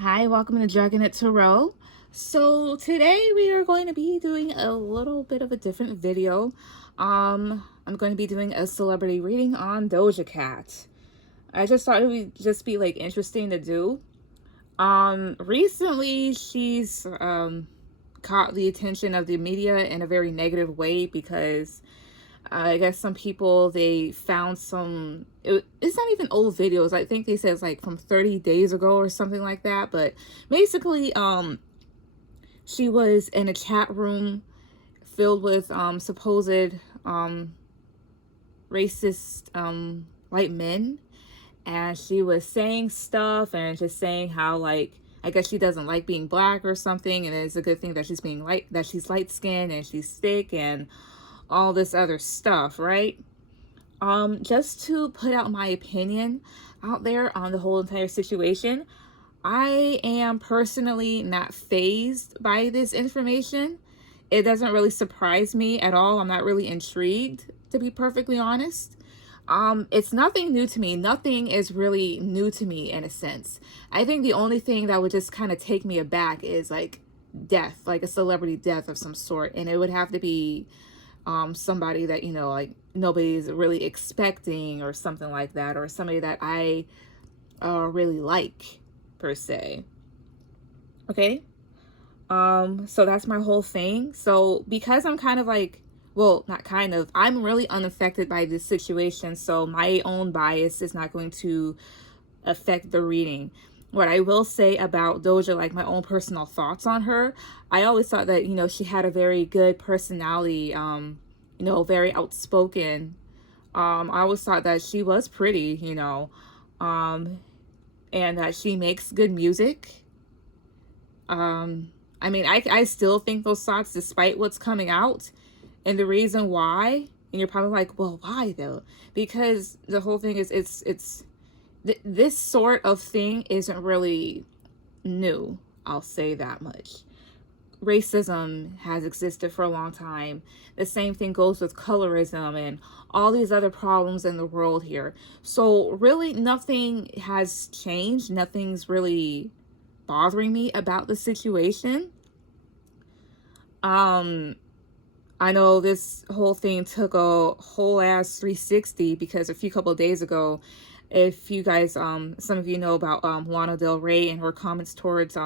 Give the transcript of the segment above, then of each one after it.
Hi, welcome to Dragonet Tarot. So today we are going to be doing a little bit of a different video. I'm going to be doing a celebrity reading on Doja Cat. I just thought it would just be like interesting to do. Recently she's caught the attention of the media in a very negative way because I guess some people, they found it's not even old videos. I think they said it's like from 30 days ago or something like that. But basically, she was in a chat room filled with supposed racist white men, and she was saying stuff and just saying how, like, I guess she doesn't like being black or something, and it's a good thing that she's light skinned and she's thick and all this other stuff, right? Just to put out my opinion out there on the whole entire situation, I am personally not fazed by this information. It doesn't really surprise me at all. I'm not really intrigued, to be perfectly honest. It's nothing new to me. Nothing is really new to me in a sense. I think the only thing that would just kind of take me aback is like death, like a celebrity death of some sort, and it would have to be somebody that, like nobody's really expecting or something like that, or somebody that I really like per se. Okay. So that's my whole thing. So because I'm kind of like, well, not kind of, I'm really unaffected by this situation, so my own bias is not going to affect the reading. What I will say about Doja, like my own personal thoughts on her, I always thought that, she had a very good personality, very outspoken. I always thought that she was pretty, and that she makes good music. I mean, I still think those thoughts despite what's coming out. And the reason why, and you're probably like, well, why though? Because the whole thing is, this sort of thing isn't really new. I'll say that much. Racism has existed for a long time. The same thing goes with colorism and all these other problems in the world here. So really nothing has changed. Nothing's really bothering me about the situation. I know this whole thing took a whole ass 360 because a couple of days ago, if you guys, some of you know about Lana Del Rey and her comments towards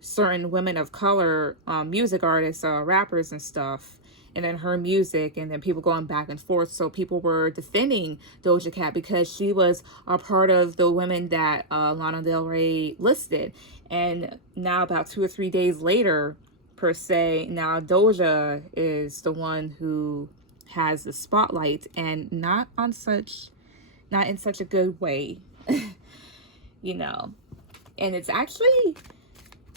certain women of color, music artists, rappers and stuff, and then her music, and then people going back and forth. So people were defending Doja Cat because she was a part of the women that Lana Del Rey listed. And now about 2 or 3 days later, per se, now Doja is the one who has the spotlight, and not in such a good way. And it's actually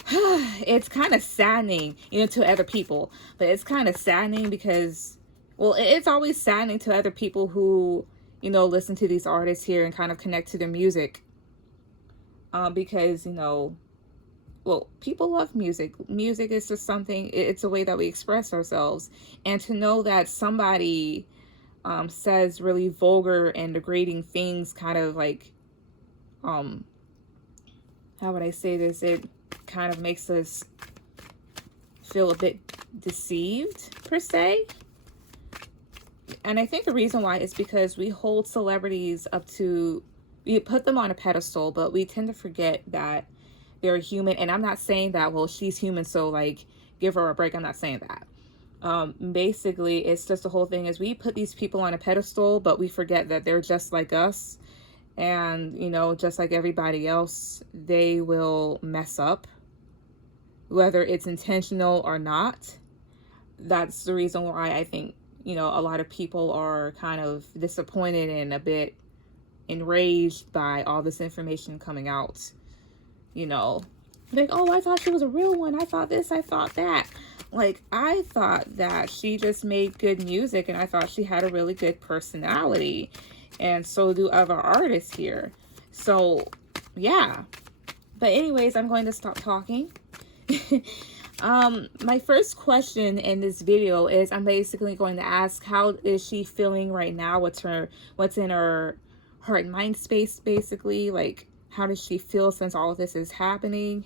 it's kind of saddening, to other people, but it's kind of saddening because, well, it's always saddening to other people who, listen to these artists here and kind of connect to their music, because, well, people love music. Music is just something, it's a way that we express ourselves. And to know that somebody says really vulgar and degrading things, kind of like, how would I say this? It kind of makes us feel a bit deceived, per se. And I think the reason why is because we hold celebrities we put them on a pedestal, but we tend to forget that they're human. And I'm not saying that, well, she's human, so like give her a break. I'm not saying that. Basically, it's just the whole thing is we put these people on a pedestal, but we forget that they're just like us. And, just like everybody else, they will mess up, whether it's intentional or not. That's the reason why I think, a lot of people are kind of disappointed and a bit enraged by all this information coming out. Like, oh, I thought she was a real one. I thought this, I thought that. Like, I thought that she just made good music, and I thought she had a really good personality. And so do other artists here. So, yeah. But anyways, I'm going to stop talking. My first question in this video is, I'm basically going to ask, how is she feeling right now? What's in her heart and mind space, basically? Like, How does she feel since all of this is happening?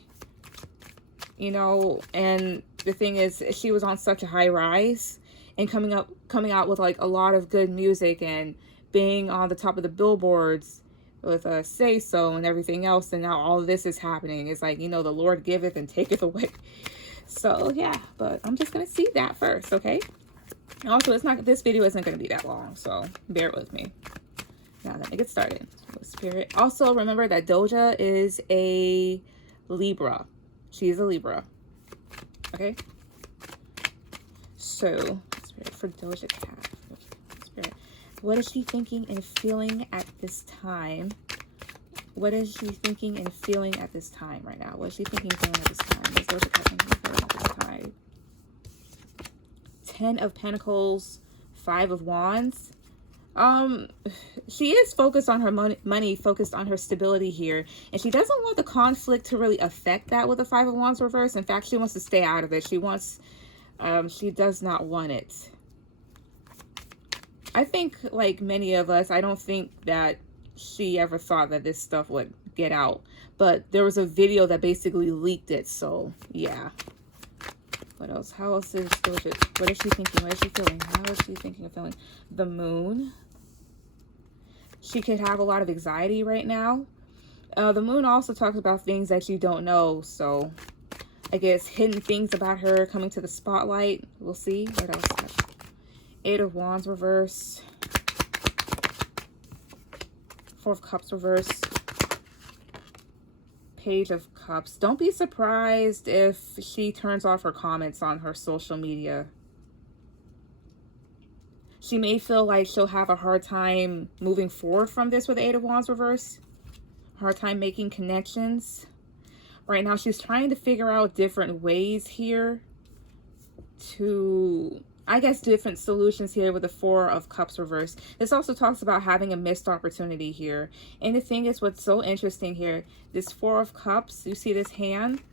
You know, and the thing is, she was on such a high rise and coming out with like a lot of good music and being on the top of the billboards with Say So and everything else, and now all of this is happening. It's like, you know, the Lord giveth and taketh away. So yeah, but I'm just gonna see that first, okay? Also, this video isn't gonna be that long, so bear with me. Now let me get started. Spirit. Also, remember that Doja is a Libra. She is a Libra. Okay? So, Spirit, for Doja Cat. Spirit. What is she thinking and feeling at this time? What is she thinking and feeling at this time right now? What is she thinking and feeling at this time? What is Doja Cat thinking and feeling at this time? 10 of Pentacles, 5 of Wands. She is focused on her money, focused on her stability here, and she doesn't want the conflict to really affect that with the 5 of Wands reverse. In fact, she wants to stay out of it. She does not want it. I think, like many of us, I don't think that she ever thought that this stuff would get out, but there was a video that basically leaked it. So yeah. What else? How else is Doja? What is she thinking? What is she feeling? How is she thinking and feeling? The Moon. She could have a lot of anxiety right now. The Moon also talks about things that you don't know. So I guess hidden things about her coming to the spotlight. We'll see. What else? 8 of Wands reverse. 4 of Cups reverse. Page of Cups. Don't be surprised if she turns off her comments on her social media. She may feel like she'll have a hard time moving forward from this with the 8 of Wands reverse. Hard time making connections. Right now, she's trying to figure out different ways here to, I guess, different solutions here with the 4 of Cups reverse. This also talks about having a missed opportunity here. And the thing is, what's so interesting here, this 4 of Cups, you see this hand,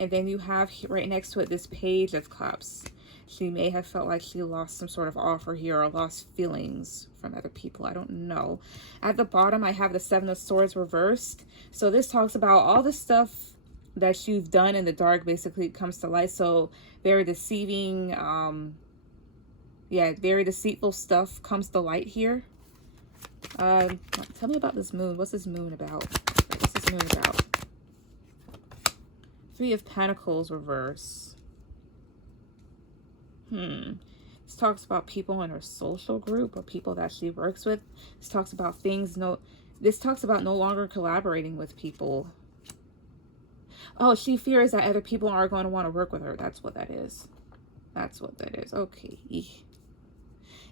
and then you have right next to it this Page of Cups. She may have felt like she lost some sort of offer here or lost feelings from other people. I don't know. At the bottom, I have the 7 of Swords reversed. So this talks about all the stuff that you've done in the dark basically comes to light. So very deceiving, yeah, very deceitful stuff comes to light here. Tell me about this Moon. What's this Moon about? What's this Moon about? 3 of Pentacles reverse. This talks about people in her social group or people that she works with. This talks about this talks about no longer collaborating with people. Oh, she fears that other people aren't going to want to work with her. That's what that is. That's what that is. Okay.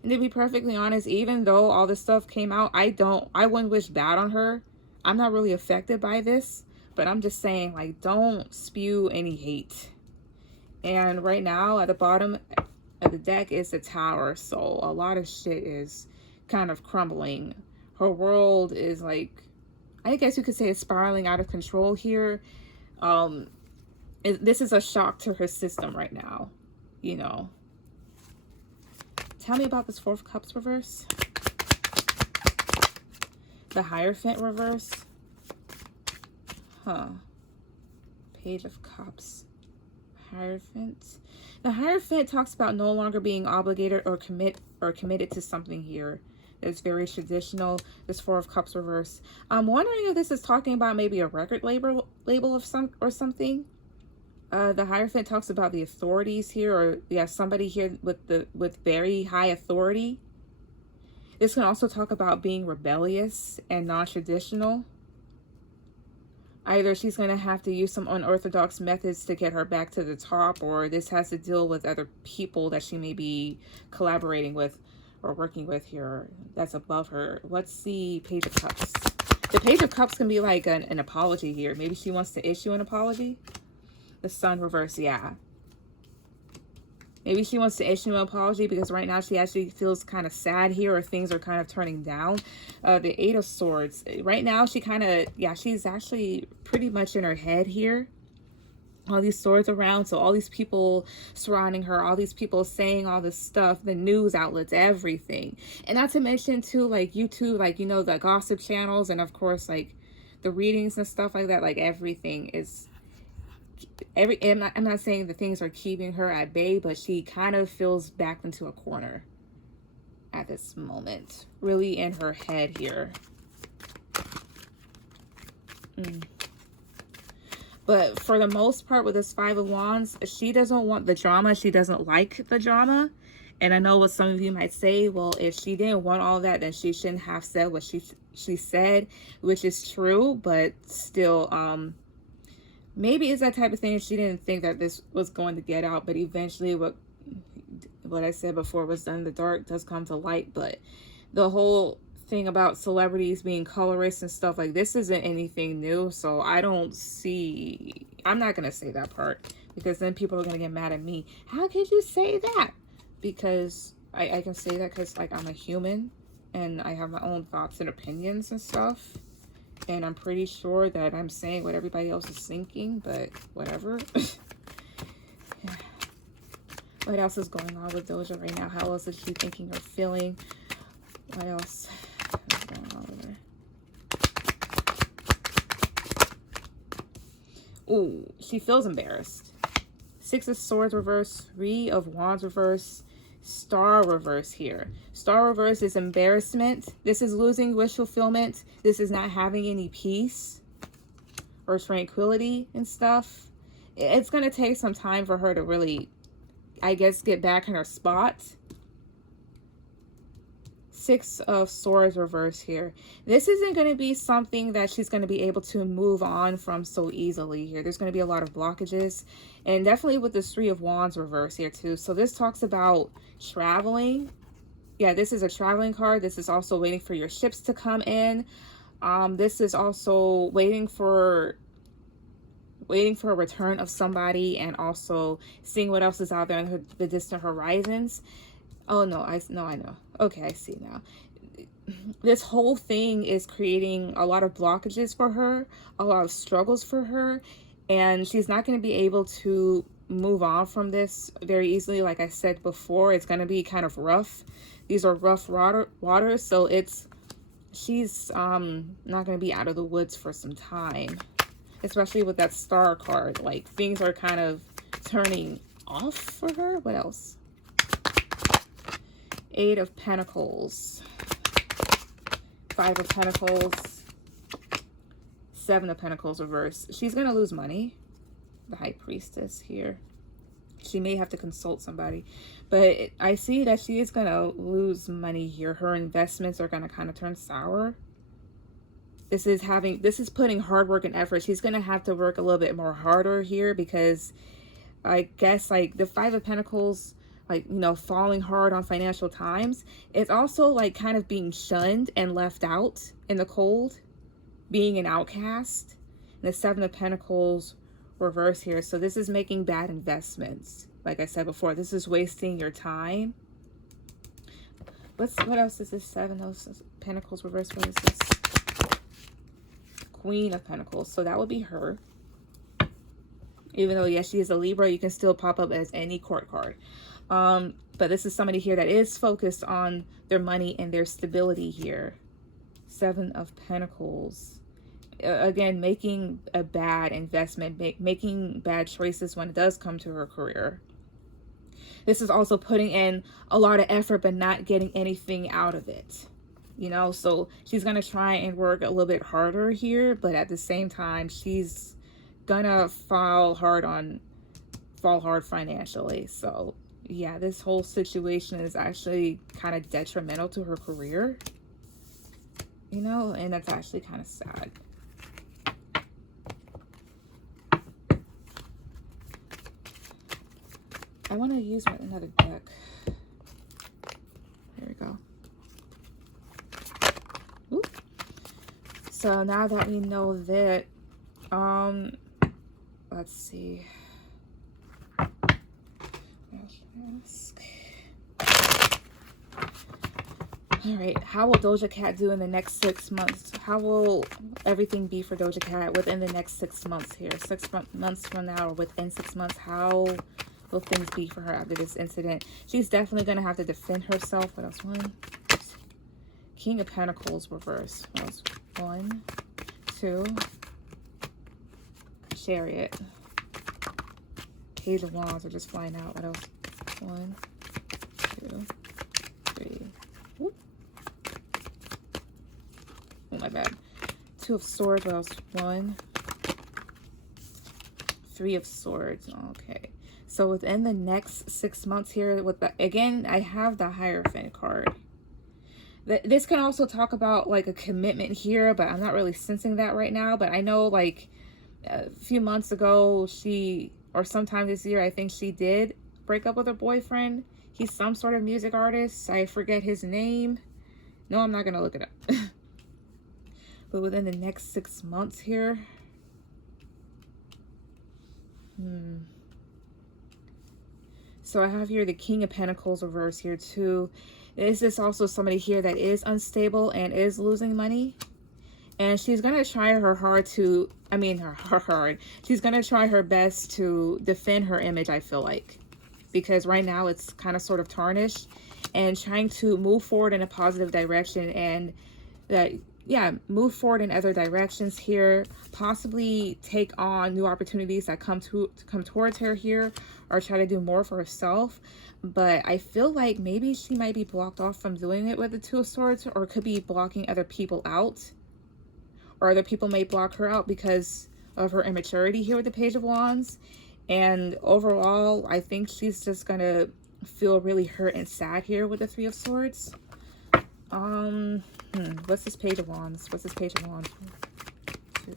And to be perfectly honest, even though all this stuff came out, I wouldn't wish bad on her. I'm not really affected by this, but I'm just saying, like, don't spew any hate. And right now, at the bottom of the deck is the Tower. So a lot of shit is kind of crumbling. Her world is, like, I guess you could say it's spiraling out of control here. This is a shock to her system right now, you know. Tell me about this 4 of Cups reverse. The Hierophant reverse. Page of Cups. Hierophant. The Hierophant talks about no longer being obligated or committed to something here. It's very traditional. This 4 of Cups reverse. I'm wondering if this is talking about maybe a record label of something. The Hierophant talks about the authorities here, or yeah, somebody here with very high authority. This can also talk about being rebellious and non-traditional. Either she's going to have to use some unorthodox methods to get her back to the top, or this has to deal with other people that she may be collaborating with or working with here that's above her. What's the Page of Cups? The Page of Cups can be like an apology here. Maybe she wants to issue an apology. The Sun reverse, yeah. Maybe she wants to issue an apology because right now she actually feels kind of sad here, or things are kind of turning down. The 8 of Swords. Right now she kind of, yeah, she's actually pretty much in her head here. All these swords around, so all these people surrounding her, all these people saying all this stuff, the news outlets, everything. And not to mention too, like YouTube, like, you know, the gossip channels, and of course like the readings and stuff like that, like everything is I'm not saying the things are keeping her at bay, but she kind of feels backed into a corner at this moment, really in her head here. But for the most part with this Five of Wands, she doesn't want the drama. She doesn't like the drama. And I know what some of you might say, well, if she didn't want all that, then she shouldn't have said what she said, which is true. But still, maybe it's that type of thing. She didn't think that this was going to get out, but eventually what I said before was done in the dark does come to light. But the whole thing about celebrities being colorists and stuff, like, this isn't anything new. So I don't see, I'm not going to say that part, because then people are going to get mad at me. How could you say that? Because I can say that because, like, I'm a human and I have my own thoughts and opinions and stuff. And I'm pretty sure that I'm saying what everybody else is thinking, but whatever. Yeah. What else is going on with Doja right now? How else is she thinking or feeling? What else is going on with her? Ooh, she feels embarrassed. Six of Swords reverse, Three of Wands reverse, Star reverse here. Star reverse is embarrassment. This is losing wish fulfillment. This is not having any peace or tranquility and stuff. It's going to take some time for her to really, I guess, get back in her spot. Six of Swords reverse here. This isn't going to be something that she's going to be able to move on from so easily here. There's going to be a lot of blockages, and definitely with this Three of Wands reverse here too. So this talks about traveling. Yeah, this is a traveling card. This is also waiting for your ships to come in. This is also waiting for a return of somebody, and also seeing what else is out there in the distant horizons. Oh, no, I know. Okay, I see now. This whole thing is creating a lot of blockages for her, a lot of struggles for her, and she's not going to be able to move on from this very easily. Like I said before, it's going to be kind of rough. These are rough waters, so she's not going to be out of the woods for some time, especially with that Star card. Like, things are kind of turning off for her. What else? Eight of Pentacles, Five of Pentacles, Seven of Pentacles reverse. She's going to lose money. The High Priestess here. She may have to consult somebody, but I see that she is going to lose money here. Her investments are going to kind of turn sour. This is putting hard work and effort. She's going to have to work a little bit more harder here, because I guess, like, the Five of Pentacles, like, you know, falling hard on financial times, it's also like kind of being shunned and left out in the cold, being an outcast. And the Seven of Pentacles reverse here. So this is making bad investments. Like I said before, this is wasting your time. What else is this? Seven of Pentacles reverse. What is this? Queen of Pentacles. So that would be her. Even though, yes, she is a Libra, you can still pop up as any court card. But this is somebody here that is focused on their money and their stability here. Seven of Pentacles. Again, making a bad investment, making bad choices when it does come to her career. This is also putting in a lot of effort but not getting anything out of it. You know, so she's going to try and work a little bit harder here, but at the same time, she's gonna fall hard financially. So yeah, this whole situation is actually kind of detrimental to her career, you know, and that's actually kind of sad. I want to use another deck. There we go. Oop. So now that we know that, let's see. All right, how will Doja Cat do in the next 6 months? How will everything be for Doja Cat within the next 6 months here? 6 months from now, or within 6 months, how will things be for her after this incident? She's definitely going to have to defend herself. What else? One, King of Pentacles reverse. What else? 1, 2. Chariot. Page of Wands are just flying out. What else? 1, 2, 3. Whoop. Oh, my bad. 2 of Swords. What else? 1. 3 of Swords. Okay. So within the next 6 months here, with the, again, I have the Hierophant card. This can also talk about like a commitment here, but I'm not really sensing that right now. But I know like a few months ago, or sometime this year, I think she did break up with her boyfriend. He's some sort of music artist. I forget his name. No, I'm not going to look it up. But within the next 6 months here. So I have here the King of Pentacles reverse here too. Is this also somebody here that is unstable and is losing money? And she's going to try her hard to, she's going to try her best to defend her image, I feel like. Because right now it's kind of sort of tarnished. And trying to move forward in a positive direction and move forward in other directions here. Possibly take on new opportunities that come towards her here, or try to do more for herself. But I feel like maybe she might be blocked off from doing it with the 2 of Swords, or could be blocking other people out, or other people may block her out because of her immaturity here with the Page of Wands. And overall, I think she's just gonna feel really hurt and sad here with the 3 of Swords. What's this Page of Wands? What's this Page of Wands? 2, 3.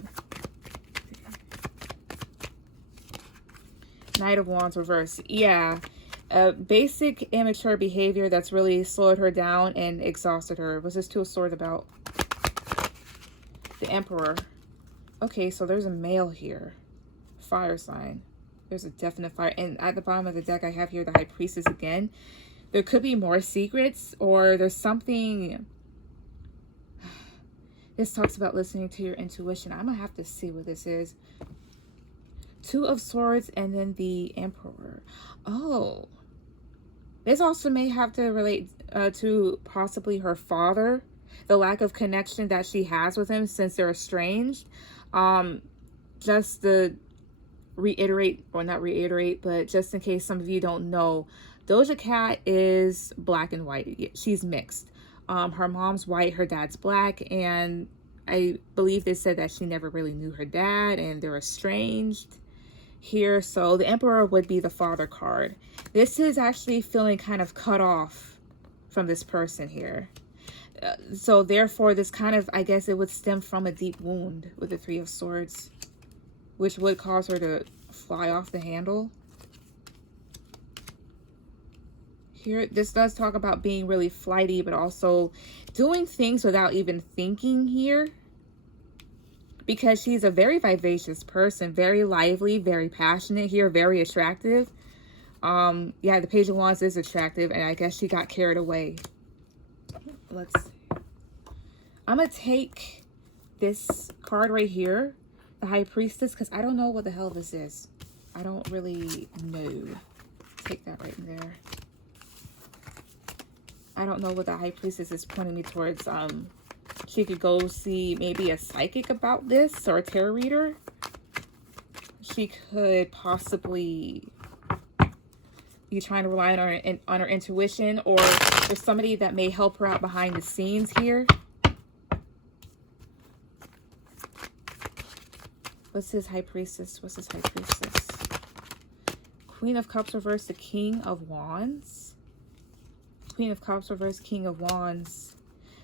Knight of Wands reverse. Yeah. Basic immature behavior that's really slowed her down and exhausted her. What's this 2 of Swords about? The Emperor. Okay, so there's a male here. Fire sign. There's a definite fire. And at the bottom of the deck, I have here the High Priestess again. There could be more secrets, or there's something. This talks about listening to your intuition. I'm going to have to see what this is. 2 of Swords and then the Emperor. Oh. This also may have to relate to possibly her father. The lack of connection that she has with him since they're estranged. Just to reiterate, or not reiterate, but just in case some of you don't know, Doja Cat is black and white. She's mixed. Her mom's white, her dad's black, and I believe they said that she never really knew her dad and they're estranged here. So the Emperor would be the father card. This is actually feeling kind of cut off from this person here. So therefore, this kind of, I guess it would stem from a deep wound with the 3 of Swords, which would cause her to fly off the handle. Here, this does talk about being really flighty, but also doing things without even thinking here. Because she's a very vivacious person, very lively, very passionate here, very attractive. Yeah, the Page of Wands is attractive, and I guess she got carried away. Let's see. I'm going to take this card right here, the High Priestess, because I don't know what the hell this is. I don't really know. Take that right in there. I don't know what the High Priestess is pointing me towards. She could go see maybe a psychic about this, or a tarot reader. She could possibly be trying to rely on her intuition, or there's somebody that may help her out behind the scenes here. What's his High Priestess? What's his High Priestess? Queen of Cups reverse, the King of Wands. Queen of Cups reverse, King of Wands.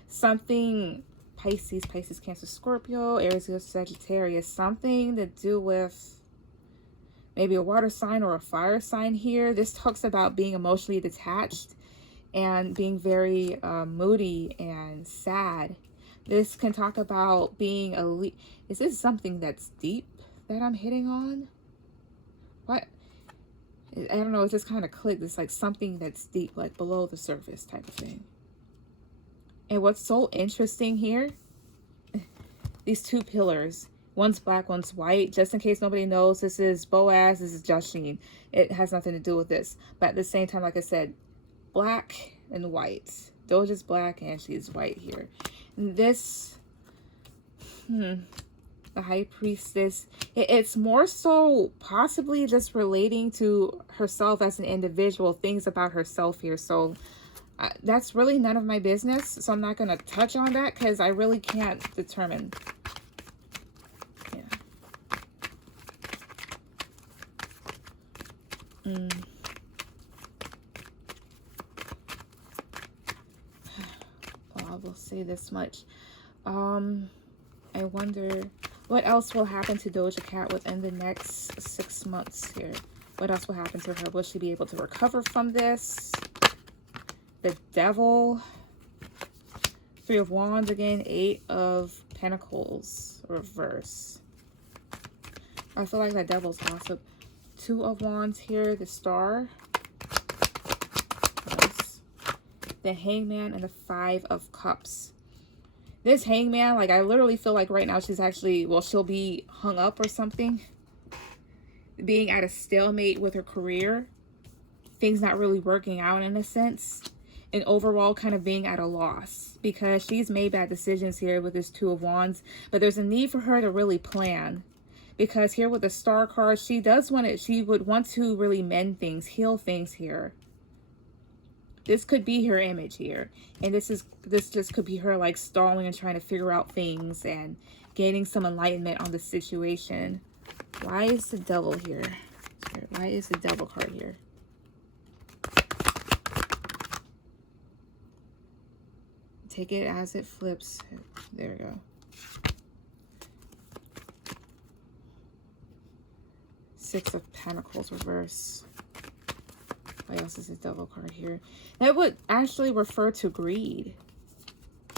Something Pisces, Cancer, Scorpio, Aries, Sagittarius. Something to do with maybe a water sign or a fire sign here. This talks about being emotionally detached and being very moody and sad. This can talk about being is this something that's deep that I'm hitting on? What? I don't know, it just kind of clicked. It's like something that's deep, like below the surface type of thing. And what's so interesting here, these 2 pillars. One's black, one's white. Just in case nobody knows, this is Boaz, this is Joshine. It has nothing to do with this. But at the same time, like I said, black and white. Doja's black and she's white here. And this, The High Priestess. It's more so possibly just relating to herself as an individual, things about herself here. So that's really none of my business. So I'm not going to touch on that because I really can't determine. Yeah. Well, I will say this much. I wonder what else will happen to Doja Cat within the next 6 months here. What else will happen to her? Will she be able to recover from this? The Devil. 3 of Wands again. 8 of Pentacles. Reverse. I feel like that Devil's gossip. 2 of Wands here. The Star. Nice. The Hangman and the 5 of Cups. This Hangman, like, I literally feel like right now she's actually, well, she'll be hung up or something. Being at a stalemate with her career. Things not really working out in a sense. And overall kind of being at a loss. Because she's made bad decisions here with this 2 of Wands. But there's a need for her to really plan. Because here with the Star card, she would want to really mend things, heal things here. This could be her image here. And this just could be her like stalling and trying to figure out things and gaining some enlightenment on the situation. Why is the Devil here? Why is the Devil card here? Take it as it flips. There we go. 6 of Pentacles reverse. Why else is the Devil card here? That would actually refer to greed.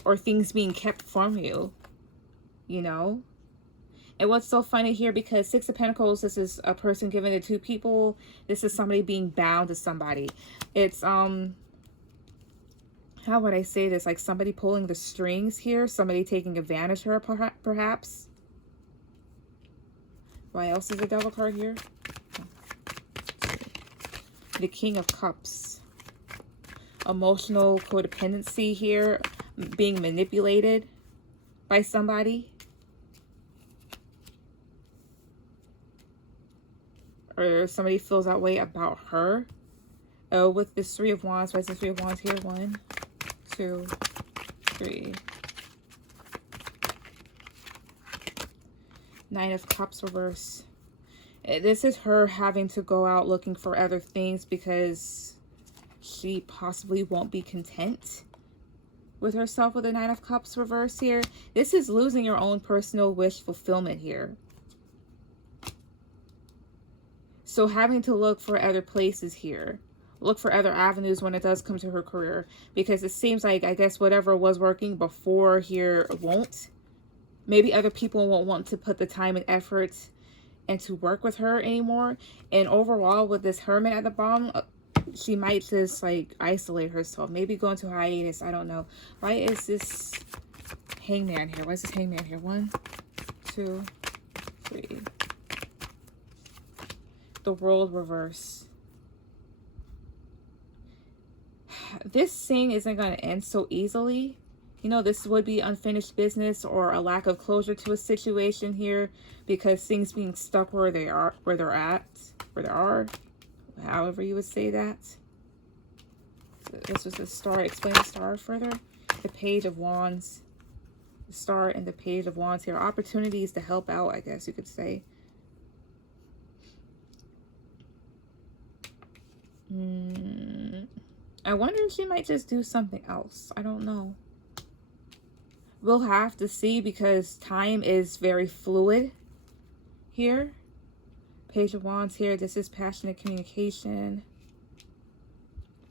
Or things being kept from you. You know? And what's so funny here, because 6 of Pentacles, this is a person giving it to people. This is somebody being bound to somebody. It's, how would I say this? Like somebody pulling the strings here. Somebody taking advantage of her, perhaps. Why else is the Devil card here? The King of Cups. Emotional codependency here. Being manipulated by somebody. Or somebody feels that way about her. Oh, with this 3 of Wands. Why is the 3 of Wands here? 1, 2, 3. 9 of Cups reverse. This is her having to go out looking for other things because she possibly won't be content with herself with the 9 of Cups reverse here. This is losing your own personal wish fulfillment here. So having to look for other places here. Look for other avenues when it does come to her career. Because it seems like, I guess, whatever was working before here won't. Maybe other people won't want to put the time and effort and to work with her anymore. And overall, with this Hermit at the bottom, she might just like isolate herself. Maybe go into hiatus. I don't know. Why is this Hangman here? Why is this Hangman here? 1, 2, 3. The World reverse. This thing isn't going to end so easily. You know, this would be unfinished business or a lack of closure to a situation here because things being stuck where they are, where they are, however you would say that. This was the Star. Explain the Star further. The Page of Wands. The Star and the Page of Wands here. Opportunities to help out, I guess you could say. I wonder if she might just do something else. I don't know. We'll have to see because time is very fluid here. Page of Wands here. This is passionate communication.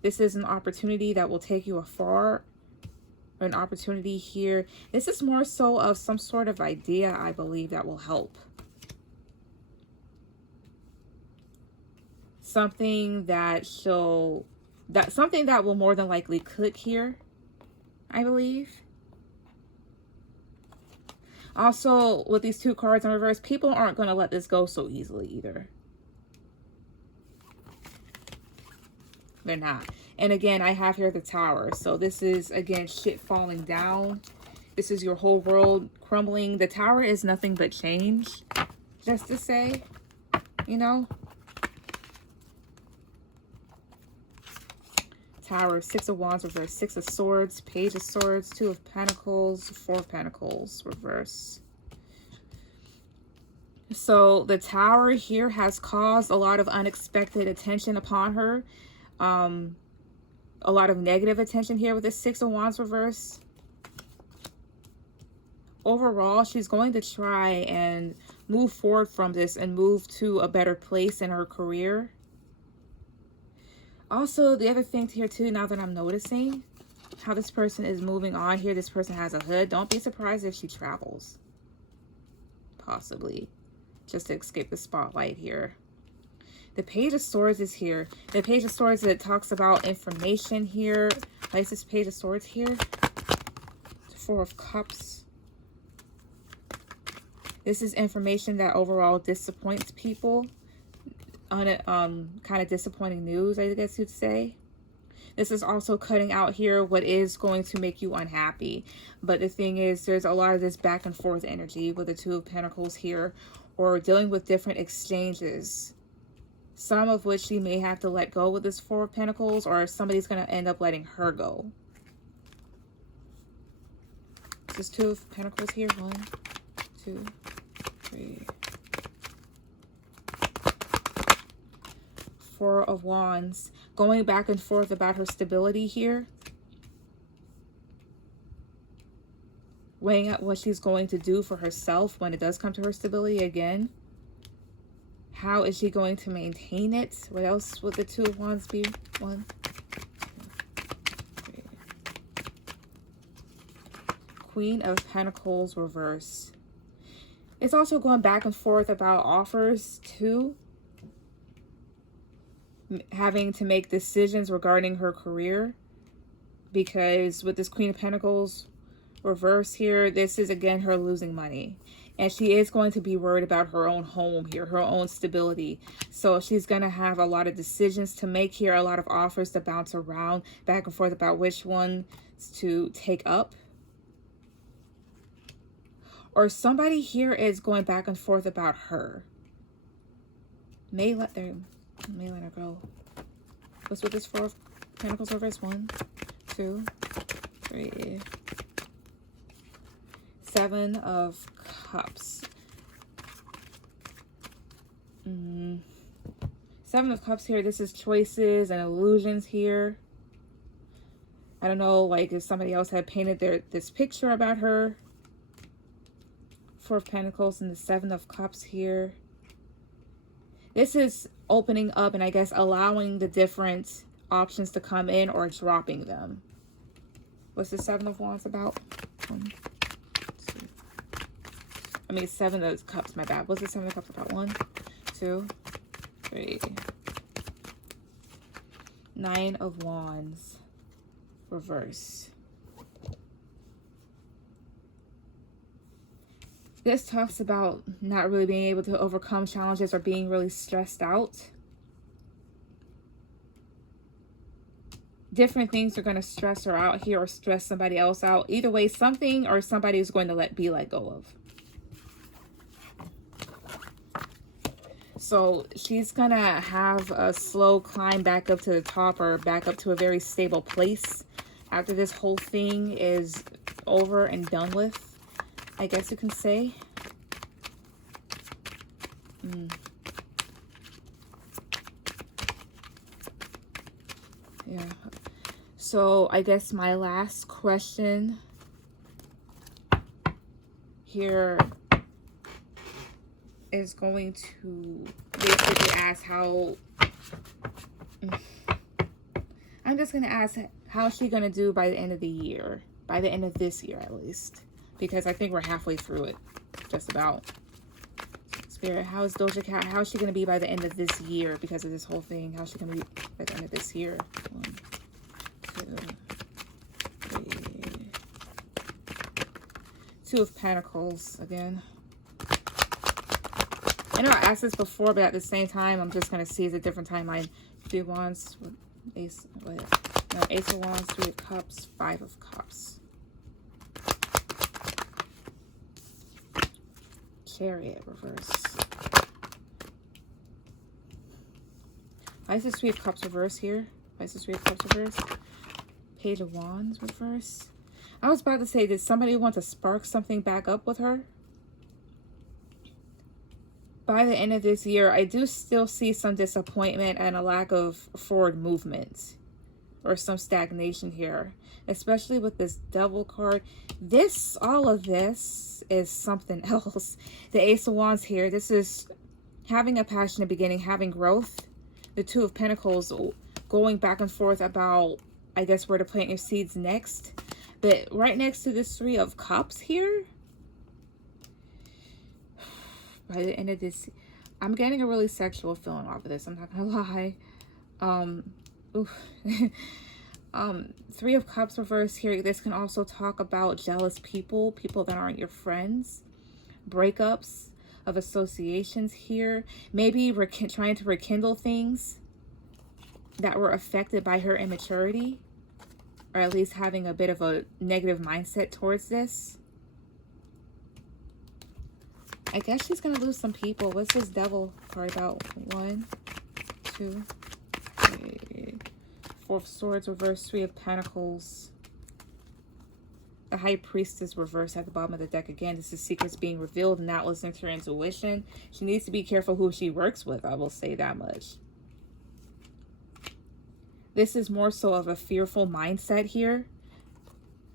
This is an opportunity that will take you afar. Or an opportunity here. This is more so of some sort of idea, I believe, that will help. Something that something that will more than likely click here, I believe. Also, with these 2 cards in reverse, people aren't going to let this go so easily either. They're not. And again, I have here the Tower. So this is, again, shit falling down. this is your whole world crumbling. The Tower is nothing but change, just to say, you know. Tower, Six of Wands reverse, Six of Swords, Page of Swords, Two of Pentacles, Four of Pentacles reverse. So the Tower here has caused a lot of unexpected attention upon her. A lot of negative attention here with the Six of Wands reverse. Overall, she's going to try and move forward from this and move to a better place in her career. Also, the other thing here too, now that I'm noticing how this person is moving on here, this person has a hood. Don't be surprised if she travels. Possibly. Just to escape the spotlight here. The Page of Swords is here. The Page of Swords, it talks about information here. Why is this Page of Swords here? Four of Cups. This is information that overall disappoints people. On a kind of disappointing news, I guess you'd say. This is also cutting out here what is going to make you unhappy. But the thing is, there's a lot of this back and forth energy with the Two of Pentacles here, or dealing with different exchanges, some of which she may have to let go with this Four of Pentacles, or somebody's going to end up letting her go. This Two of Pentacles here. 1, 2, 3. Four of Wands, going back and forth about her stability here, weighing out what she's going to do for herself when it does come to her stability again. How is she going to maintain it? What else would the Two of Wands be? 1, 2, 3. Queen of Pentacles reverse. It's also going back and forth about offers too. Having to make decisions regarding her career, because with this Queen of Pentacles reverse here, this is again her losing money, and she is going to be worried about her own home here, her own stability. So she's going to have a lot of decisions to make here, a lot of offers to bounce around back and forth about which ones to take up. Or somebody here is going back and forth about her. May let her go. What's with this Four of Pentacles reverse? 1, 2, 3. Seven of Cups. Seven of Cups here. This is choices and illusions here. I don't know, like if somebody else had painted this picture about her. Four of Pentacles and the Seven of Cups here. This is opening up and I guess allowing the different options to come in or dropping them. What's the Seven of Wands about? 1, 2. I mean, Seven of Cups, my bad. What's the Seven of Cups about? 1, 2, 3. Nine of Wands reverse. This talks about not really being able to overcome challenges or being really stressed out. Different things are going to stress her out here or stress somebody else out. Either way, something or somebody is going to be let go of. So she's going to have a slow climb back up to the top or back up to a very stable place after this whole thing is over and done with, I guess you can say. Yeah. So I guess my last question here is going to basically ask how... I'm just going to ask how is she going to do by the end of the year? By the end of this year, at least. Because I think we're halfway through it. Just about. Spirit, how is Doja Cat? How is she going to be by the end of this year? Because of this whole thing. How is she going to be by the end of this year? 1, 2, 3. Two of Pentacles again. I know I asked this before, but at the same time, I'm just going to see it's a different timeline. 3 of Wands, Ace of Wands, 3 of Cups, 5 of Cups. Chariot reverse. Why is the Three of Cups reverse here? Why is the Three of Cups reverse? Page of Wands reverse. I was about to say, did somebody want to spark something back up with her? By the end of this year, I do still see some disappointment and a lack of forward movement. Or some stagnation here. Especially with this Devil card. All of this is something else. The Ace of Wands here. This is having a passionate beginning, having growth. The Two of Pentacles going back and forth about, I guess, where to plant your seeds next. But right next to this Three of Cups here, by the end of this, I'm getting a really sexual feeling off of this. I'm not gonna lie. Three of Cups reverse here. This can also talk about jealous people, people that aren't your friends, breakups of associations here, maybe trying to rekindle things that were affected by her immaturity, or at least having a bit of a negative mindset towards this. I guess she's gonna lose some people. What's this Devil card about? 1, 2, 3, 4 of Swords reverse, Three of Pentacles. The High Priestess reverse at the bottom of the deck again. This is secrets being revealed and not listening to her intuition. She needs to be careful who she works with, I will say that much. This is more so of a fearful mindset here.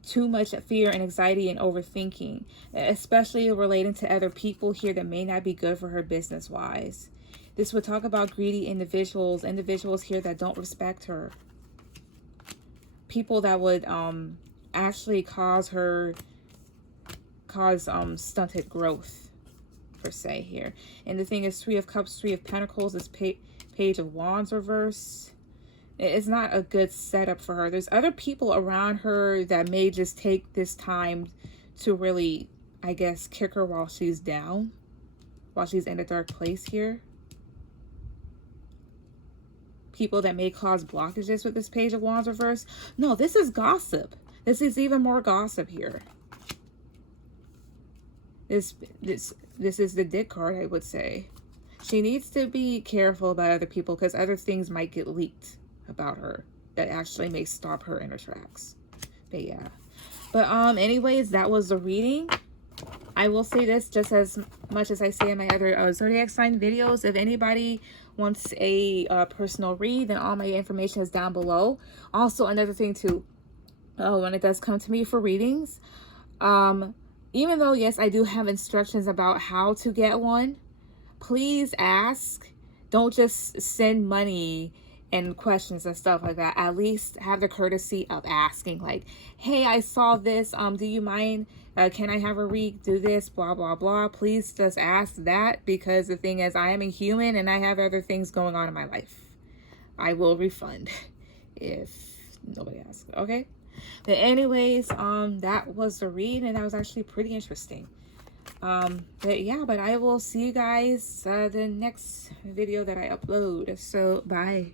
Too much fear and anxiety and overthinking, especially relating to other people here that may not be good for her business-wise. This would talk about greedy individuals here that don't respect her. People that would actually cause stunted growth, per se, here. And the thing is, Three of Cups, Three of Pentacles, is Page of Wands reverse. It's not a good setup for her. There's other people around her that may just take this time to really, I guess, kick her while she's down, while she's in a dark place here. People that may cause blockages with this Page of Wands reverse. No, this is gossip. This is even more gossip here. This is the Dick card, I would say. She needs to be careful about other people because other things might get leaked about her that actually may stop her in her tracks. But yeah. But anyways, that was the reading. I will say this just as much as I say in my other zodiac sign videos. If anybody wants a personal read, then all my information is down below. Also, another thing too, when it does come to me for readings, even though yes, I do have instructions about how to get one, please ask. Don't just send money and questions and stuff like that. At least have the courtesy of asking, like, hey, I saw this, do you mind, can I have a read, do this, blah blah blah. Please just ask that, because the thing is, I am a human and I have other things going on in my life. I will refund if nobody asks. Okay, but anyways, that was the read, and that was actually pretty interesting. But yeah, but I will see you guys the next video that I upload. So bye.